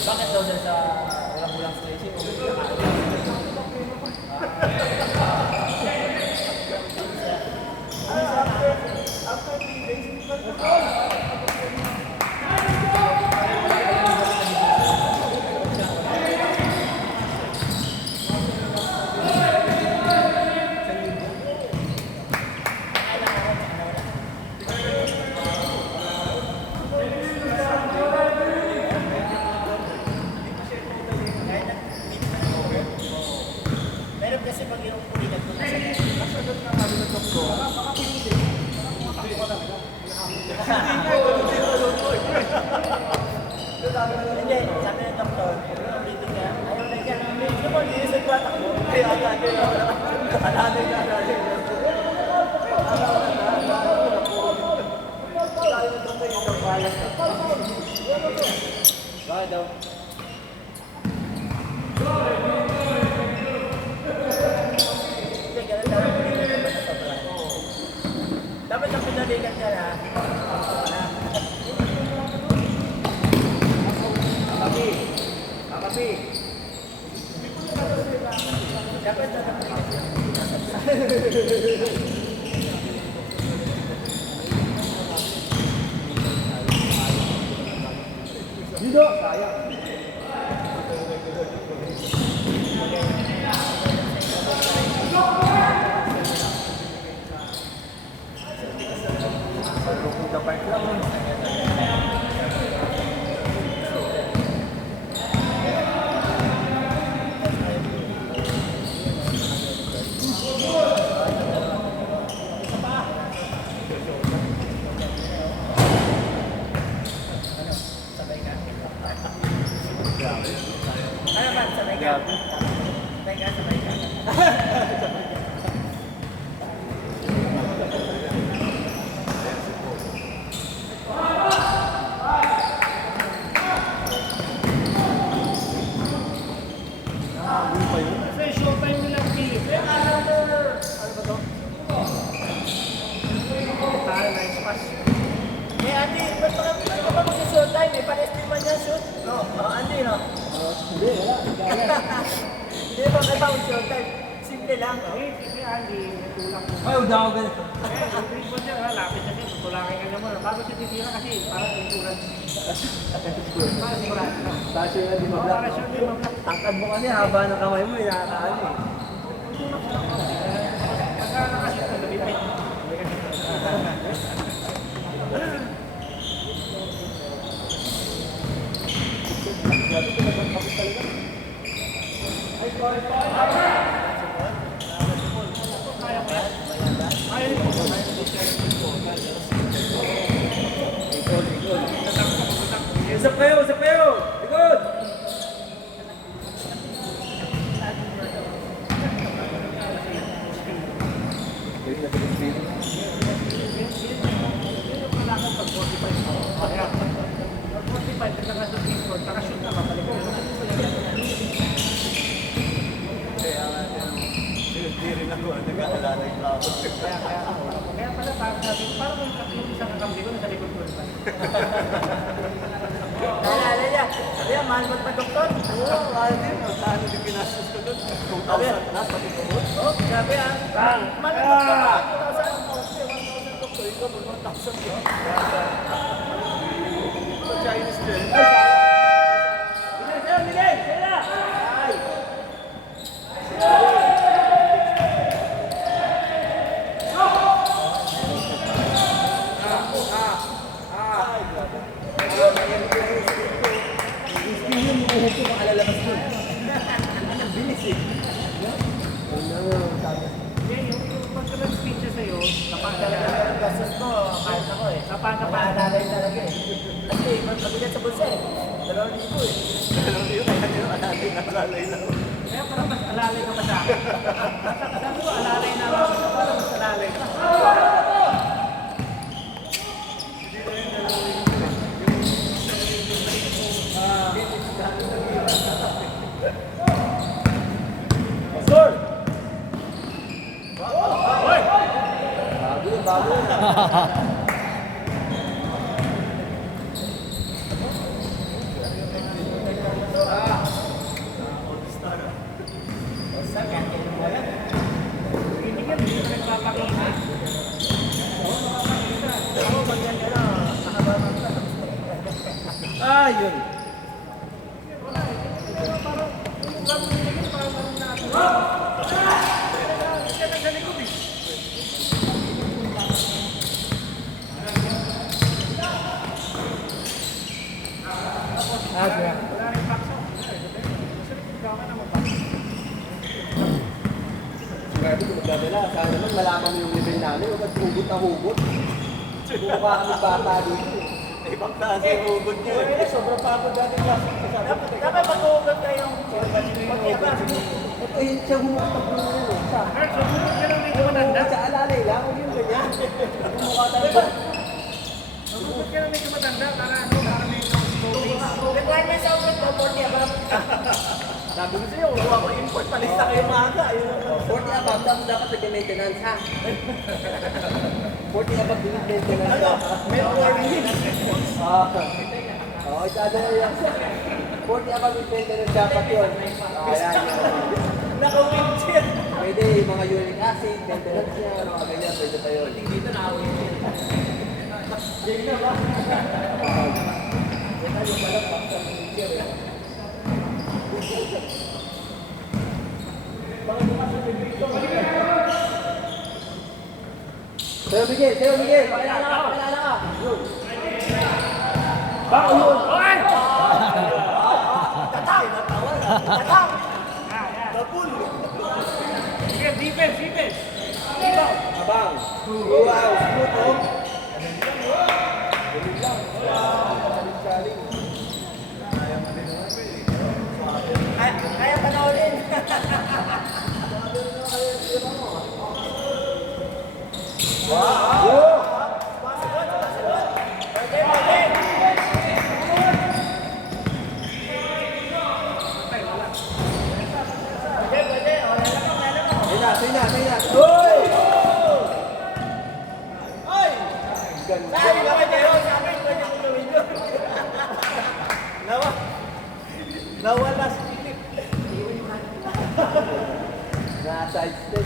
Bakit daw dyan sa ulang-ulang stretching? After 3 days, kasi pag yung kuligat ko nasa nasagot na kami ng doktor, baka pinili. Hindi, sabi ng doktor, ulitin ka, ayaw na dyan. Hindi mo, niisip ko atak mo. Kaya agad yun, nakalagay ka agad yun. Bakit daw? Dapat ang pinalikat ka na. Kakapi. Dapat ang pinalikat ka na. Dito! Sayang. Hindi, wala. Hindi ba may bounce short time? Simple lang. Sige, Andy, natulak mo. Ay, udah ako ganito. Yung rebound niya, lapit na siya, tutulakin ka naman. Bago siya titira kasi, parang insurance. Parang insurance. Tasyo na di mablock. Parang sure di mablock. Tangkad mo kasi, haba ng kamay mo, nakakaano eh. Pagka nakasya, lumipit. Usap kayo! Usap kayo! Likod! Nakashoot na, mapalik ko. nag-aalala yung tao. Kaya pala, parang sabi ko, parang yung isang kakambi ko nasa likod ko. Naalala niya, sabi niya, mahal mo pa doktor? Oo, mahal din. Magkano din pinastos ko doon? 2,000 plus, pati ko. Oo, sabi mahal mo doktor ba? 2,000 doktor, ikaw mo 1,000 yun. Sa Chinese din. Pagkalang speech sa'yo, Gastos mo, kahit ako eh. napaka. Naalala talaga eh. Kasi mabigat sa bulsa eh. 2,000 eh. 2,000 kaya nyo, alalay lang. Kaya parang mas alalay ka pa sa akin. Sabi ko, alalay na ako. Parang mas alalay ka. Pastor! Hoy! Bago na. Hindi ka nagpapakita. Ayun. Sinabi ko magdadala, sana naman malaman mo yung level namin, huwag at hugot na hugot. Bumukha kami bata dito. Ibang klase yung hugot niyo eh. Sobrang pagod dati klase. Dapat mag-hugot kayong pag-ibas. Ito yun siya humukat mo na yun. Siya. Kurt, sumunod ka lang dito matanda. Sa alalay lang, huwag yung ganyan. Bumukha talaga. Sumunod ka lang dito matanda. Para may clothing. Requirements sa hugot mo, 40 above. Sabi ko sa'yo, kung ako import, palista kayo maaga. 40 above, dapat nag-maintenance ha. 40 above din maintenance. Ano? May warning. Oo, isada na yan. 40 above with maintenance dapat yun. Ayan. Naka-windshield. Pwede mga uric acid, maintenance niya, mga ganyan, pwede pa yun. Dito na ako yun. Jake na ba? Yan tayo pala, paksa ng picture eh. Sa'yo Miguel, pakilala ka. Yun. Bako yun! Hoy! Tatang! Tatang! Yan. Tapul! Sige, defense! Abang. Wow, smooth oh. Kaya panoorin. Say na. Hoy! Ganda. Sabi naman kayo, sabi pwede mo gawin yun. Nawala si Philip. Na-side step.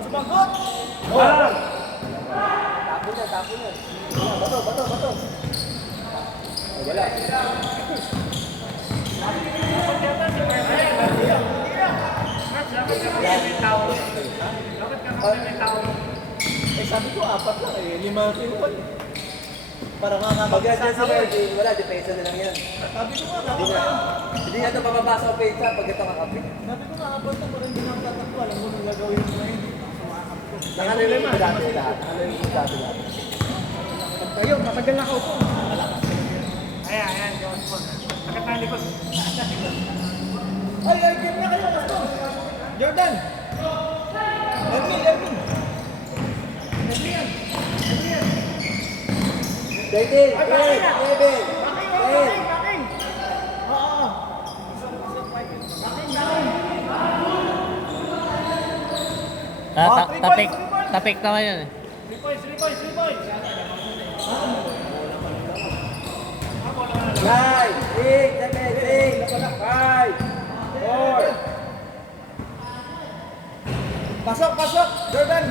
Sumagot! Tapo na. Bato. Oh, wala. Eh sabi ko, 4 lang eh. 5 kinupan. Para nga Pag-adjust sa Virgin, wala, depensa na lang yan. Sabi ko nga, Hindi na ito pababasa sa page pag ito kakapit. sabi ko nga, 4 na parang hindi na tatakbo. Alam mo nung gagawin mo ngayon. Nakanoy mo dati lahat. Tayo, matagal na ako po. Ayan, Johnson. Pagkatali ko. Ay, game na kayo, Pastor! Jordan! Erwin! Dating, 11, 10. Oo! Tapik naman yun eh. 3 points, 3 points, 3 points. Five, six, seven, eight, 5, 4. Pasok, pasok, Jordan.